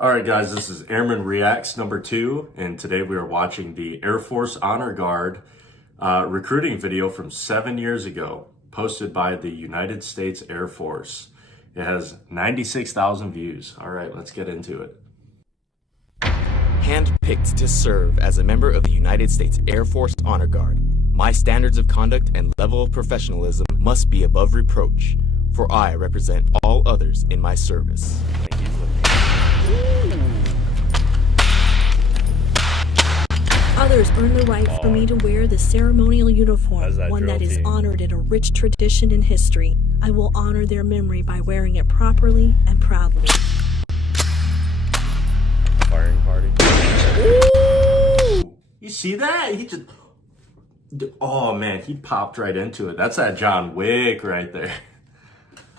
Alright guys, this is Airman Reacts number 2, and today we are watching the Air Force Honor Guard recruiting video from 7 years ago, posted by the United States Air Force. It has 96,000 views. Alright, let's get into it. Handpicked to serve as a member of the United States Air Force Honor Guard, my standards of conduct and level of professionalism must be above reproach, for I represent all others in my service. Others earn the right for me to wear the ceremonial uniform, one that is honored in a rich tradition and history. I will honor their memory by wearing it properly and proudly. Firing party. Ooh! You see that? He just... Oh man, he popped right into it. That's that John Wick right there.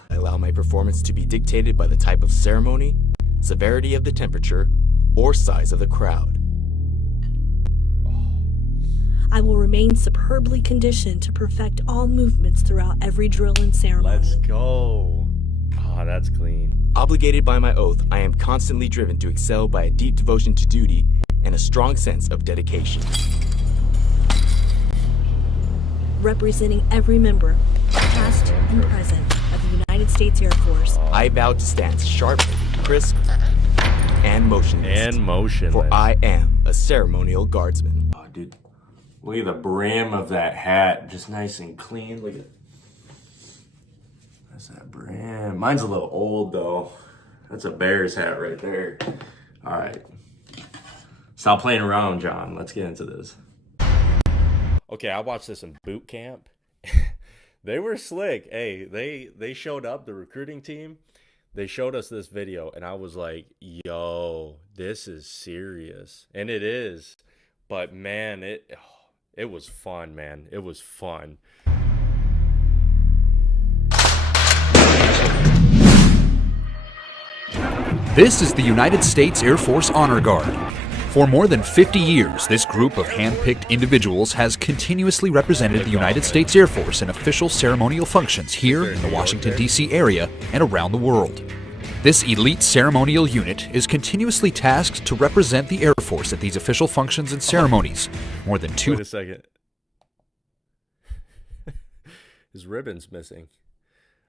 I allow my performance to be dictated by the type of ceremony, severity of the temperature, or size of the crowd. I will remain superbly conditioned to perfect all movements throughout every drill and ceremony. Let's go. Oh, that's clean. Obligated by my oath, I am constantly driven to excel by a deep devotion to duty and a strong sense of dedication. Representing every member, past and present, of the United States Air Force. I vow to stand sharp, crisp, and motionless. For I am a ceremonial guardsman. Oh dude, look at the brim of that hat, just nice and clean. Look at... That's that brim. Mine's a little old though. That's a Bears hat right there. All right. Stop playing around, John. Let's get into this. Okay, I watched this in boot camp. They were slick. Hey, they showed up, the recruiting team. They showed us this video, and I was like, yo, this is serious. And it is. But, man, it was fun, man. It was fun. This is the United States Air Force Honor Guard. For more than 50 years, this group of hand-picked individuals has continuously represented the United States Air Force in official ceremonial functions here in the Washington, D.C. area and around the world. This elite ceremonial unit is continuously tasked to represent the Air Force at these official functions and ceremonies. More than two... Wait a second. His ribbon's missing.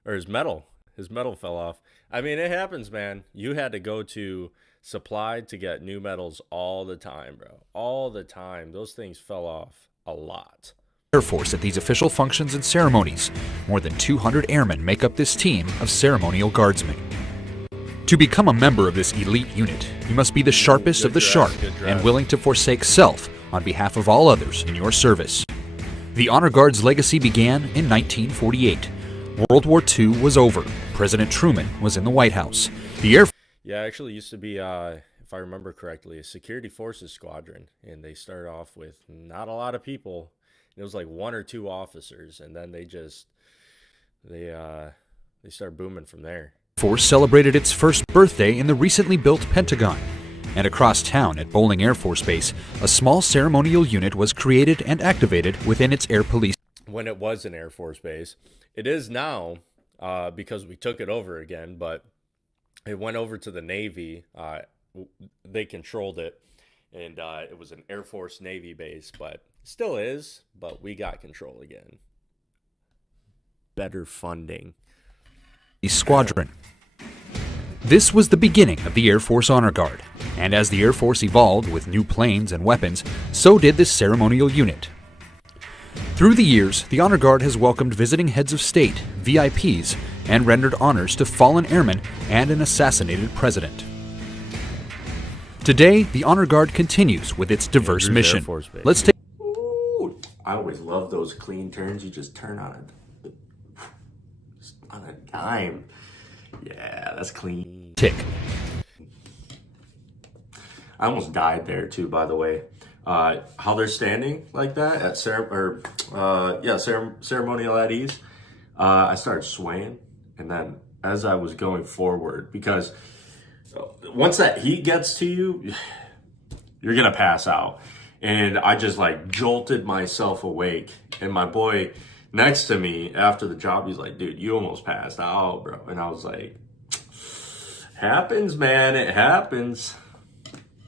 Or his medal. His medal fell off. I mean, it happens, man. You had to go to Supplied to get new medals all the time, bro. All the time. Those things fell off a lot. Air Force at these official functions and ceremonies. More than 200 airmen make up this team of ceremonial guardsmen. To become a member of this elite unit, you must be the sharpest of the sharp and willing to forsake self on behalf of all others in your service. The Honor Guard's legacy began in 1948. World War II was over. President Truman was in the White House. The Air Yeah, actually used to be, if I remember correctly, a security forces squadron, and they started off with not a lot of people. It was like 1 or 2 officers, and then they started booming from there. Force celebrated its first birthday in the recently built Pentagon, and across town at Bolling Air Force Base, a small ceremonial unit was created and activated within its air police. When it was an Air Force base, it is now because we took it over again, but it went over to the Navy. They controlled it, and it was an Air Force Navy base, but still is, but we got control again. Better funding. Squadron. This was the beginning of the Air Force Honor Guard, and as the Air Force evolved with new planes and weapons, so did this ceremonial unit. Through the years, the Honor Guard has welcomed visiting heads of state, VIPs, and rendered honors to fallen airmen and an assassinated president. Today, the Honor Guard continues with its diverse mission. Let's take... Ooh, I always love those clean turns. You just turn on a dime. Yeah, that's clean. Tick. I almost died there too, by the way. How they're standing like that at ceremonial at ease. I started swaying, and then as I was going forward, because once that heat gets to you, you're gonna pass out. And I just like jolted myself awake, and my boy next to me after the job, he's like, dude, you almost passed out, bro. And I was like, happens, man, it happens.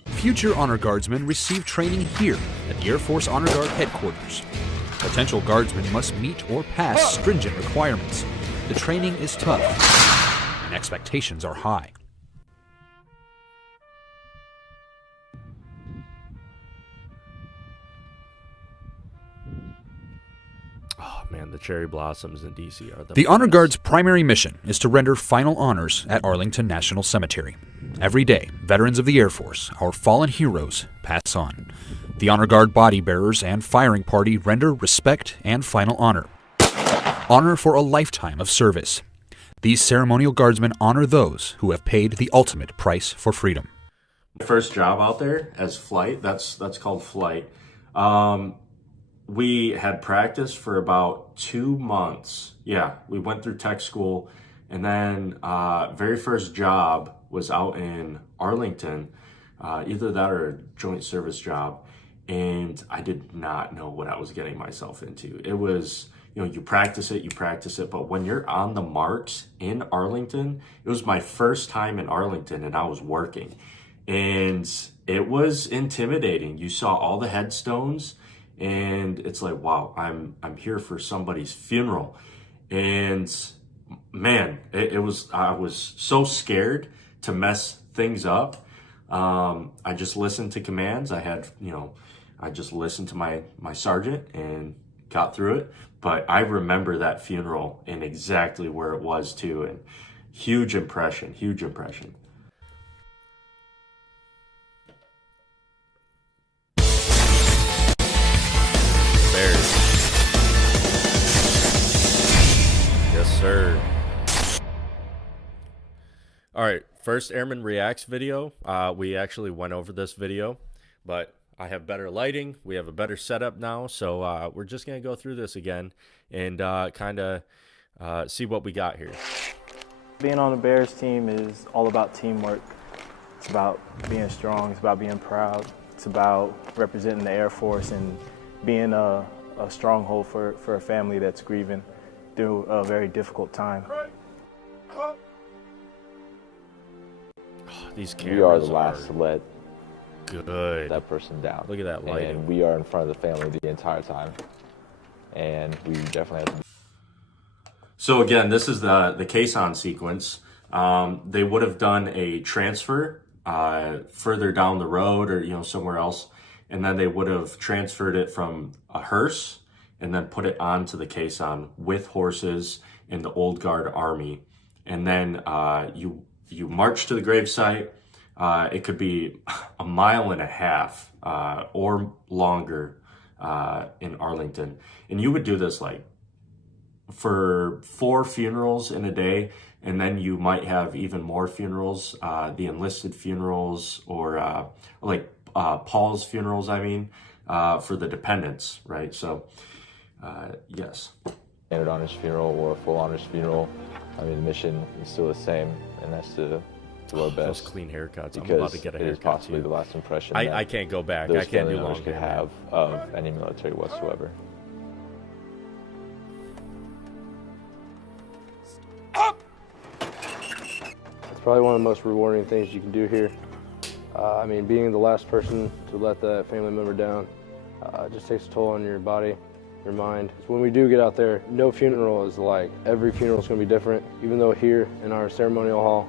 Future Honor Guardsmen receive training here at the Air Force Honor Guard headquarters. Potential Guardsmen must meet or pass stringent requirements. The training is tough, and expectations are high. Oh man, the cherry blossoms in DC are The Honor Guard's primary mission is to render final honors at Arlington National Cemetery. Every day, veterans of the Air Force, our fallen heroes, pass on. The Honor Guard body bearers and firing party render respect and final honor. Honor for a lifetime of service. These ceremonial guardsmen honor those who have paid the ultimate price for freedom. My first job out there as flight, that's called flight. We had practice for about 2 months. Yeah, we went through tech school, and then very first job was out in Arlington, either that or a joint service job, and I did not know what I was getting myself into. It was, you practice it, but when you're on the marks in Arlington, it was my first time in Arlington, and I was working, and it was intimidating. You saw all the headstones, and it's like, wow, I'm here for somebody's funeral. And man, I was so scared to mess things up. I just listened to commands. I just listened to my sergeant and got through it. But I remember that funeral and exactly where it was too. And huge impression. Yes, sir. All right, first Airman Reacts video. We actually went over this video, but I have better lighting. We have a better setup now, so we're just going to go through this again and kind of see what we got here. Being on the Bears team is all about teamwork. It's about being strong. It's about being proud. It's about representing the Air Force and being a stronghold for a family that's grieving through a very difficult time. These cameras we are the last to let that person down. Look at that lighting. And we are in front of the family the entire time. And we definitely have to. So again, this is the caisson sequence. They would have done a transfer further down the road or somewhere else, and then they would have transferred it from a hearse and then put it onto the caisson with horses in the old guard army. And then you march to the gravesite. It could be 1.5 miles or longer in Arlington. And you would do this like for 4 funerals in a day, and then you might have even more funerals, the enlisted funerals or like Paul's funerals, for the dependents, right? So, yes. Standard honors funeral or a full honors funeral. The mission is still the same, and that's to do our best. Those clean haircuts. I'm about to get a haircut. It is possibly the last impression I can't go back. Those I can't do family members longer. could have of any military whatsoever. It's probably one of the most rewarding things you can do here. Being the last person to let that family member down just takes a toll on your body, your mind. When we do get out there, no funeral is like. Every funeral is going to be different, even though here in our ceremonial hall,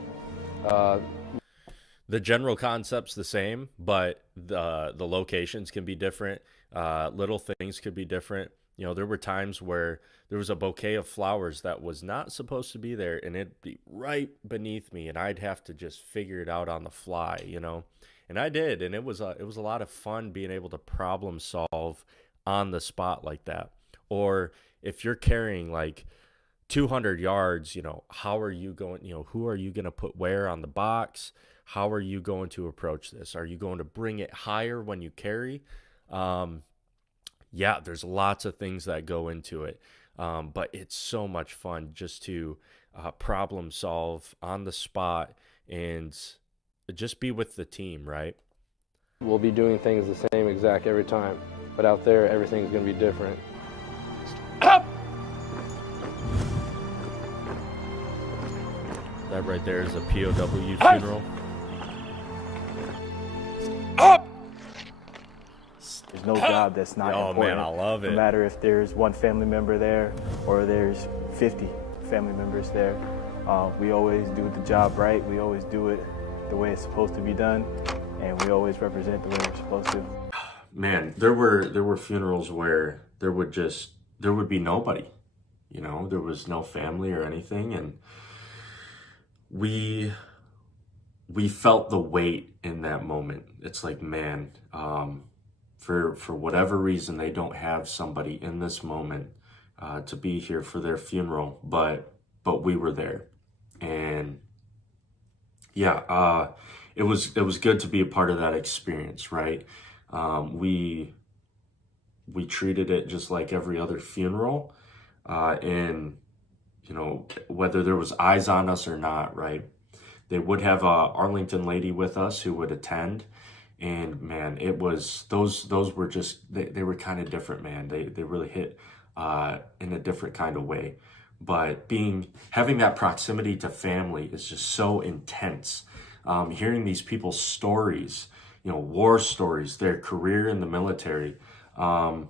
the general concept's the same, but the locations can be different. Little things could be different. There were times where there was a bouquet of flowers that was not supposed to be there, and it'd be right beneath me, and I'd have to just figure it out on the fly, And I did, and it was a lot of fun being able to problem solve on the spot like that. Or if you're carrying like 200 yards, how are you going, who are you going to put where on the box? How are you going to approach this? Are you going to bring it higher when you carry? Yeah, there's lots of things that go into it. But it's so much fun just to problem solve on the spot and just be with the team, right? we'll be doing things the same exact every time. But out there, everything's going to be different. That right there is a POW funeral. There's no job that's not important. Man, I love it. No matter if there's one family member there or there's 50 family members there, we always do the job right. We always do it the way it's supposed to be done, and we always represent the way we're supposed to. Man, there were funerals where there would be nobody, you know, there was no family or anything, and we felt the weight in that moment. It's like, man, for whatever reason, they don't have somebody in this moment to be here for their funeral, but we were there. And yeah, it was good to be a part of that experience, right? We treated it just like every other funeral, and you know, whether there was eyes on us or not, right? They would have a Arlington lady with us who would attend, and man, it was those were just they were kind of different, man. They really hit in a different kind of way. But having that proximity to family is just so intense. Hearing these people's stories, you know, war stories, their career in the military. So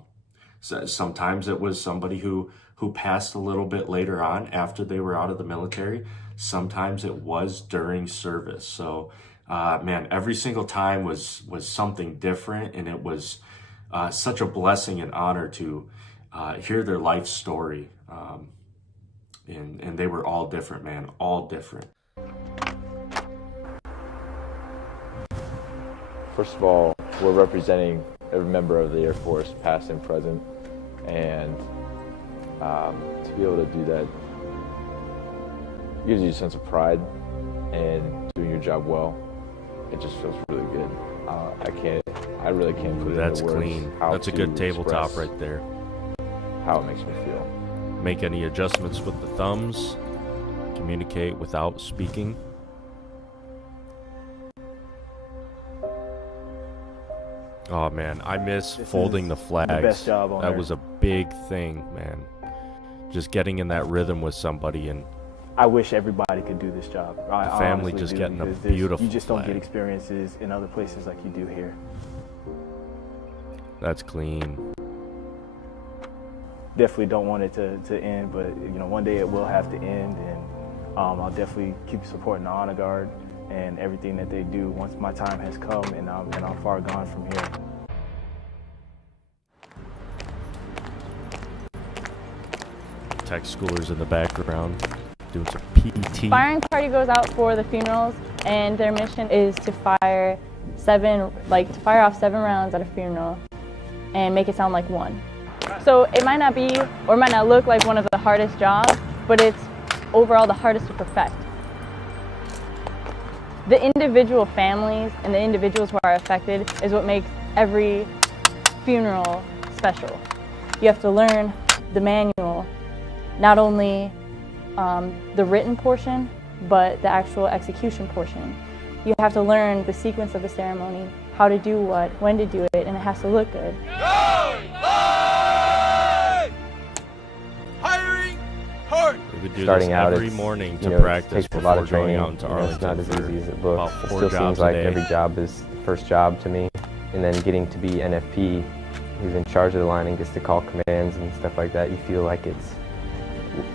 sometimes it was somebody who passed a little bit later on after they were out of the military. Sometimes it was during service. So, man, every single time was something different, and it was such a blessing and honor to hear their life story. And they were all different, man, all different. First of all, we're representing every member of the Air Force, past and present, and to be able to do that gives you a sense of pride and doing your job well. It just feels really good. I really can't put it into words. Clean. That's a good tabletop right there. How it makes me feel. Make any adjustments with the thumbs. Communicate without speaking. Oh man, I miss folding the flags. The best job on that Earth. was a big thing, man. Just getting in that rhythm with somebody, and I wish everybody could do this job. I family honestly just do, getting a because beautiful You just don't flag. get experiences in other places like you do here. That's clean. Definitely don't want it to end, but you know, one day it will have to end, and I'll definitely keep supporting the Honor Guard and everything that they do once my time has come and I'm far gone from here. Tech schoolers in the background doing some PT. Firing party goes out for the funerals, and their mission is to fire off 7 rounds at a funeral and make it sound like one. So it might not be, or it might not look like one of the hardest jobs, but it's overall the hardest to perfect. The individual families and the individuals who are affected is what makes every funeral special. You have to learn the manual, not only the written portion, but the actual execution portion. You have to learn the sequence of the ceremony, how to do what, when to do it, and it has to look good. We would do Starting this out every it's, morning you to know, practice takes a lot before of going training. out into You know, it's not Arlington as for easy as it looks. about It 4 still jobs seems a like day. every job is the first job to me, and then getting to be NFP, who's in charge of the line and gets to call commands and stuff like that, you feel like it's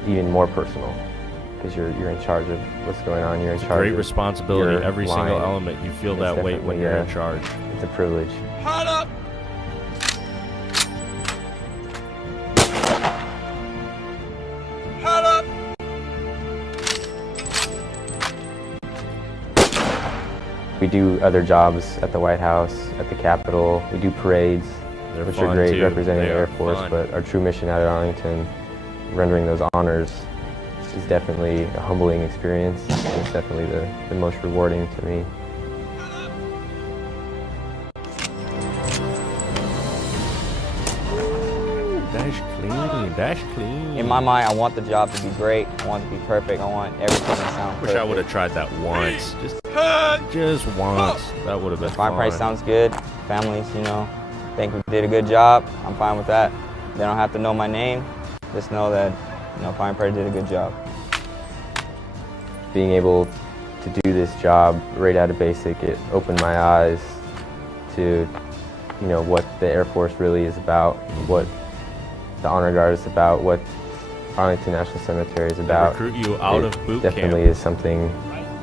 even more personal because you're in charge of what's going on. You're in charge Great of responsibility. your Every line. single element, you feel It's that weight when definitely, you're in charge. It's a privilege. Hot up! Hot up! We do other jobs at the White House, at the Capitol. We do parades, They're which are fun, great, too. representing They the Air are Force. fun. But our true mission out at Arlington, rendering those honors, is definitely a humbling experience. And it's definitely the most rewarding to me. Dash clean, dash clean. In my mind, I want the job to be great. I want it to be perfect. I want everything to sound Wish perfect. I would have tried that once. Just once. That would have been Fire fun. price sounds good. Families, you know, think we did a good job. I'm fine with that. They don't have to know my name. Just know that, you know, Fire Price did a good job. being able to do this job right out of basic, it opened my eyes to, you know, what the Air Force really is about, what the Honor Guard is about, what Arlington National Cemetery is about. They recruit you out of boot camp. Definitely is something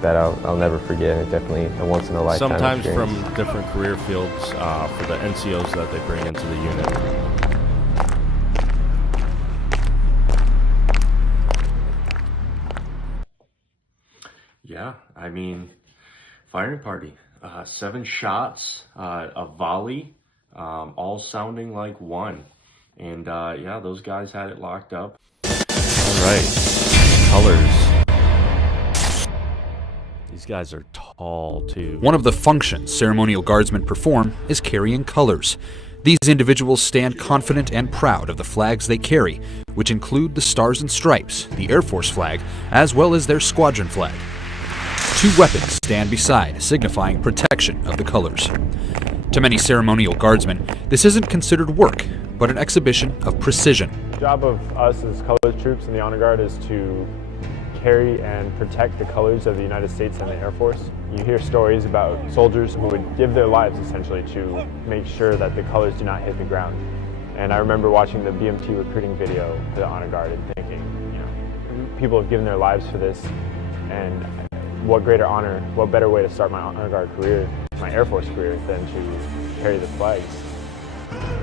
that I'll never forget, and definitely a once-in-a-lifetime Sometimes experience. from different career fields for the NCOs that they bring into the unit. Yeah, I mean, firing party. 7 shots, a volley, all sounding like one. And yeah, those guys had it locked up. All right, colors. These guys are tall too. One of the functions ceremonial guardsmen perform is carrying colors. These individuals stand confident and proud of the flags they carry, which include the Stars and Stripes, the Air Force flag, as well as their squadron flag. 2 weapons stand beside, signifying protection of the colors. To many ceremonial guardsmen, this isn't considered work, but an exhibition of precision. The job of us as colored troops in the Honor Guard is to carry and protect the colors of the United States and the Air Force. You hear stories about soldiers who would give their lives essentially to make sure that the colors do not hit the ground. And I remember watching the BMT recruiting video for the Honor Guard and thinking, you know, people have given their lives for this, and what greater honor, what better way to start my Honor Guard career, my Air Force career, than to carry the flags.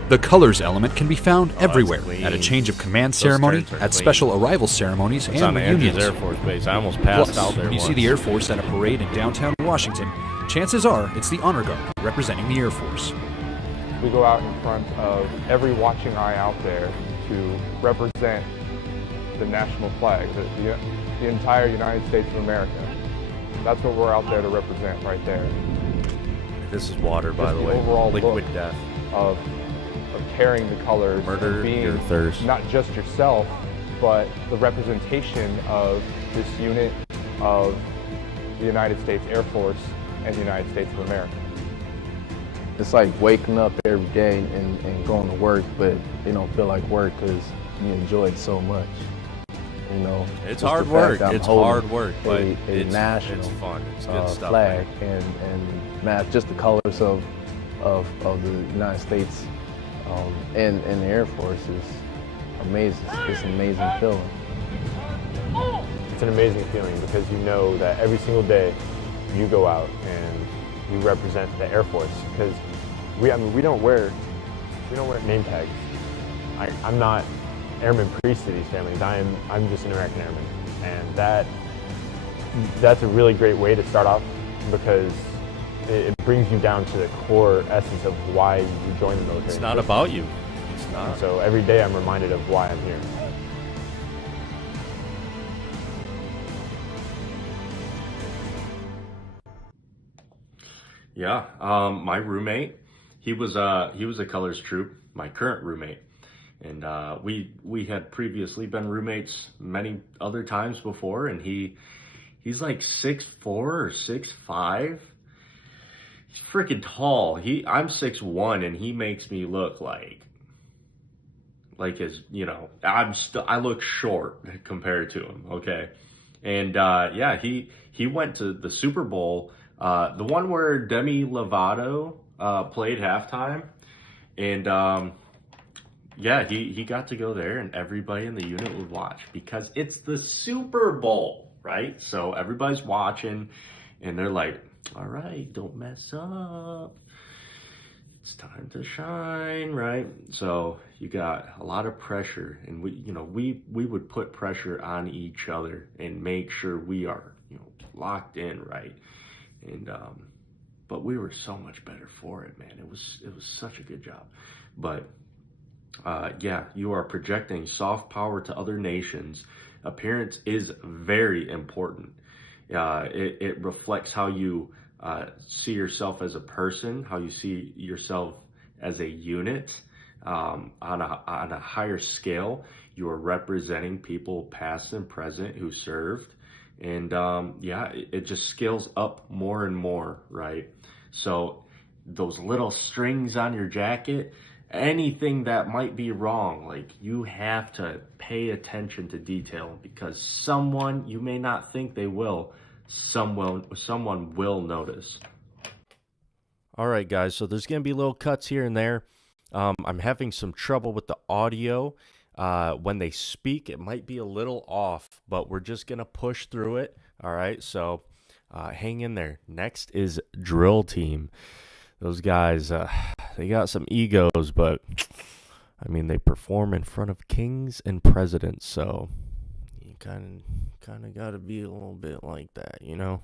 The colors element can be found everywhere, at a change of command ceremony, at special arrival ceremonies, It's and on Andrews reunions. Air Force Base. I almost passed out there When you see once. the Air Force at a parade in downtown Washington, chances are it's the Honor Guard representing the Air Force. We go out in front of every watching eye out there to represent the national flag, the entire United States of America. That's what we're out there to represent right there. This is water, by Just the way. overall Liquid look death. Of carrying the colors, Murder and being your thirst. not just yourself, but the representation of this unit of the United States Air Force and the United States of America. It's like waking up every day and going to work, but it don't feel like work because you enjoy it so much. You know, It's just hard the fact work. that I'm It's holding hard work, but a it's national fun. It's good stuff. flag and just the colors of the United States and the Air Force is amazing. It's an amazing feeling. It's an amazing feeling because you know that every single day you go out and you represent the Air Force, because we don't wear name tags. I'm not airman priest to these families. I'm just an American airman, and that's a really great way to start off, because it brings you down to the core essence of why you joined the military. It's not about you. It's not. And so every day I'm reminded of why I'm here. Yeah, my roommate, he was a colors troop, my current roommate, and we had previously been roommates many other times before, and he's like 6'4" or 6'5". He's freaking tall. I'm 6'1", and he makes me look like as, you know, I look short compared to him, okay? And yeah, he went to the Super Bowl, the one where Demi Lovato played halftime, and yeah, he got to go there, and everybody in the unit would watch because it's the Super Bowl, right? So everybody's watching, and they're like, all right, don't mess up. It's time to shine, right? So you got a lot of pressure, and we would put pressure on each other and make sure we are, locked in, right? And but we were so much better for it, man. It was such a good job. But yeah, you are projecting soft power to other nations. Appearance is very important. It reflects how you see yourself as a person, how you see yourself as a unit. On a higher scale, you are representing people past and present who served. And yeah, it just scales up more and more, right? So those little strings on your jacket, anything that might be wrong. Like, you have to pay attention to detail, because someone, you may not think they will, someone will notice. All right, guys, so there's going to be little cuts here and there. I'm having some trouble with the audio. When they speak, it might be a little off, but we're just going to push through it. All right, so hang in there. Next is drill team. Those guys, they got some egos, but, I mean, they perform in front of kings and presidents, so you kind of got to be a little bit like that, you know?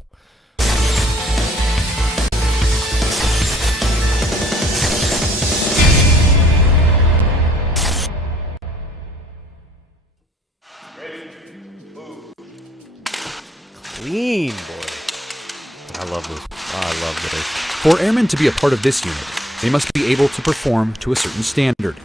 Clean, boy. I love this. I love this. For airmen to be a part of this unit, they must be able to perform to a certain standard.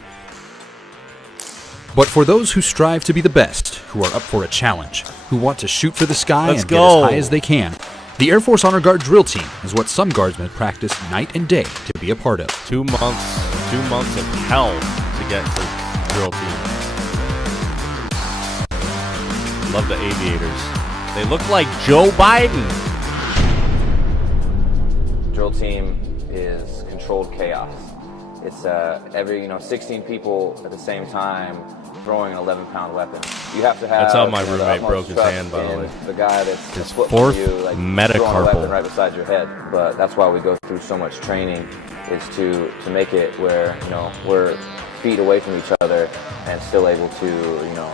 But for those who strive to be the best, who are up for a challenge, who want to shoot for the sky and get as high as they can, the Air Force Honor Guard drill team is what some guardsmen practice night and day to be a part of. 2 months of hell to get to drill team. Love the aviators. They look like Joe Biden. Drill team is controlled chaos. It's every 16 people at the same time throwing an 11-pound weapon. You have to have. That's how my roommate broke his hand, by the way. The guy that's his foot fourth from you, like metacarpal. throwing a weapon right beside your head. But that's why we go through so much training, is to make it where we're feet away from each other and still able to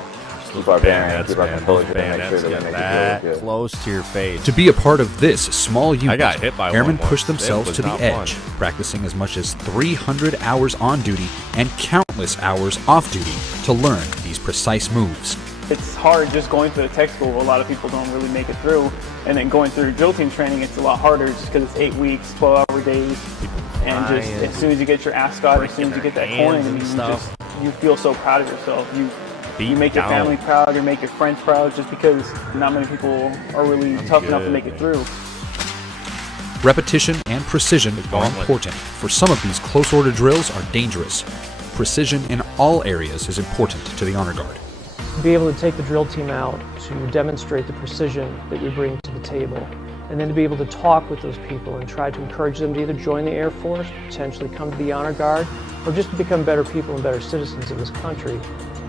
keep our bearing, keep our composure, and make sure that we make it really good. Close to your face. To be a part of this small unit, I got hit by airmen one push once. themselves It to was the not edge, fun. practicing as much as 300 hours on duty and countless hours off duty to learn these precise moves. It's hard just going through the tech school. A lot of people don't really make it through. And then going through drill team training, it's a lot harder just because it's 8 weeks, 12-hour days. And just as soon as you get your ascot, as soon as you get that coin, you feel so proud of yourself. You make your family proud, you make your friends proud, just because not many people are really tough enough to make it through. Repetition and precision are important, for some of these close order drills are dangerous. Precision in all areas is important to the Honor Guard. To be able to take the drill team out to demonstrate the precision that we bring to the table, and then to be able to talk with those people and try to encourage them to either join the Air Force, potentially come to the Honor Guard, or just to become better people and better citizens of this country,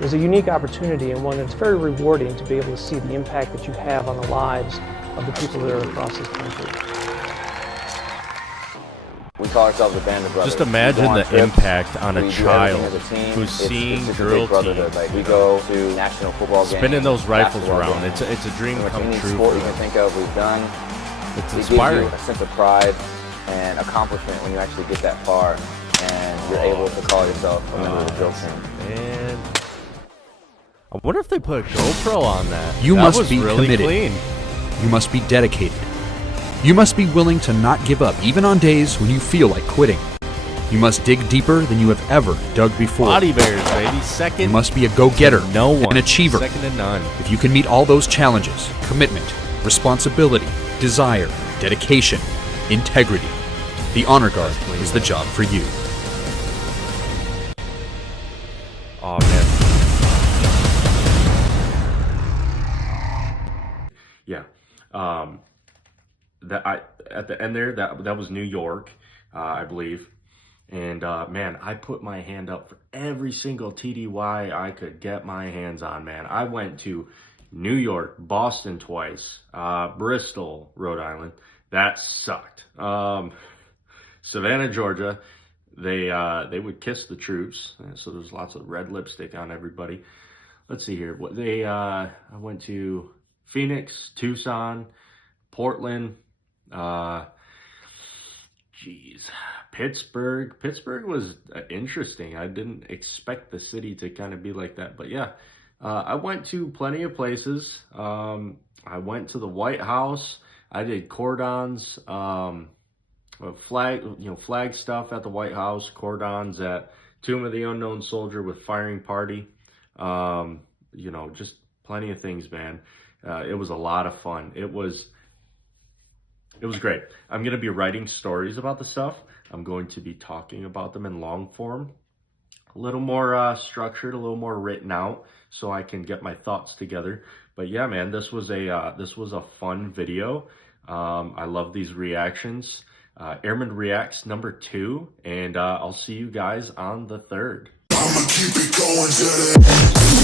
is a unique opportunity, and one that's very rewarding to be able to see the impact that you have on the lives of the people that are across this country. We call ourselves a band of brothers. Just imagine the impact on a child who's seeing drill team. Like, we go to national football games, spinning those rifles around. It's a dream come any true. Sport you can think of, we've done. It's it inspiring. gives you a sense of pride and accomplishment when you actually get that far, and you're able to call yourself a member of the drill team. And I wonder if they put a GoPro on that. You that must was be really committed. Clean. You must be dedicated. You must be willing to not give up, even on days when you feel like quitting. You must dig deeper than you have ever dug before. Body bears, baby. Second. You must be a go-getter, no one. an achiever. Second to none. If you can meet all those challenges, commitment, responsibility, desire, dedication, integrity, the Honor Guard is the job for you. Oh, man. Yeah. At the end there, that was New York, I believe. And man, I put my hand up for every single TDY I could get my hands on, man. I went to New York, Boston twice, Bristol, Rhode Island. That sucked. Savannah, Georgia, they would kiss the troops, so there's lots of red lipstick on everybody. Let's see here. I went to Phoenix, Tucson, Portland, Pittsburgh. Pittsburgh was interesting. I didn't expect the city to kind of be like that, but yeah, I went to plenty of places. I went to the White House. I did cordons, flag stuff at the White House, cordons at Tomb of the Unknown Soldier with firing party. Just plenty of things, man. It was a lot of fun. It was great. I'm going to be writing stories about the stuff. I'm going to be talking about them in long form. a little more structured, a little more written out, so I can get my thoughts together. But yeah, man, this was a fun video. I love these reactions. Airman Reacts number 2, and I'll see you guys on the 3rd. I'ma keep it going till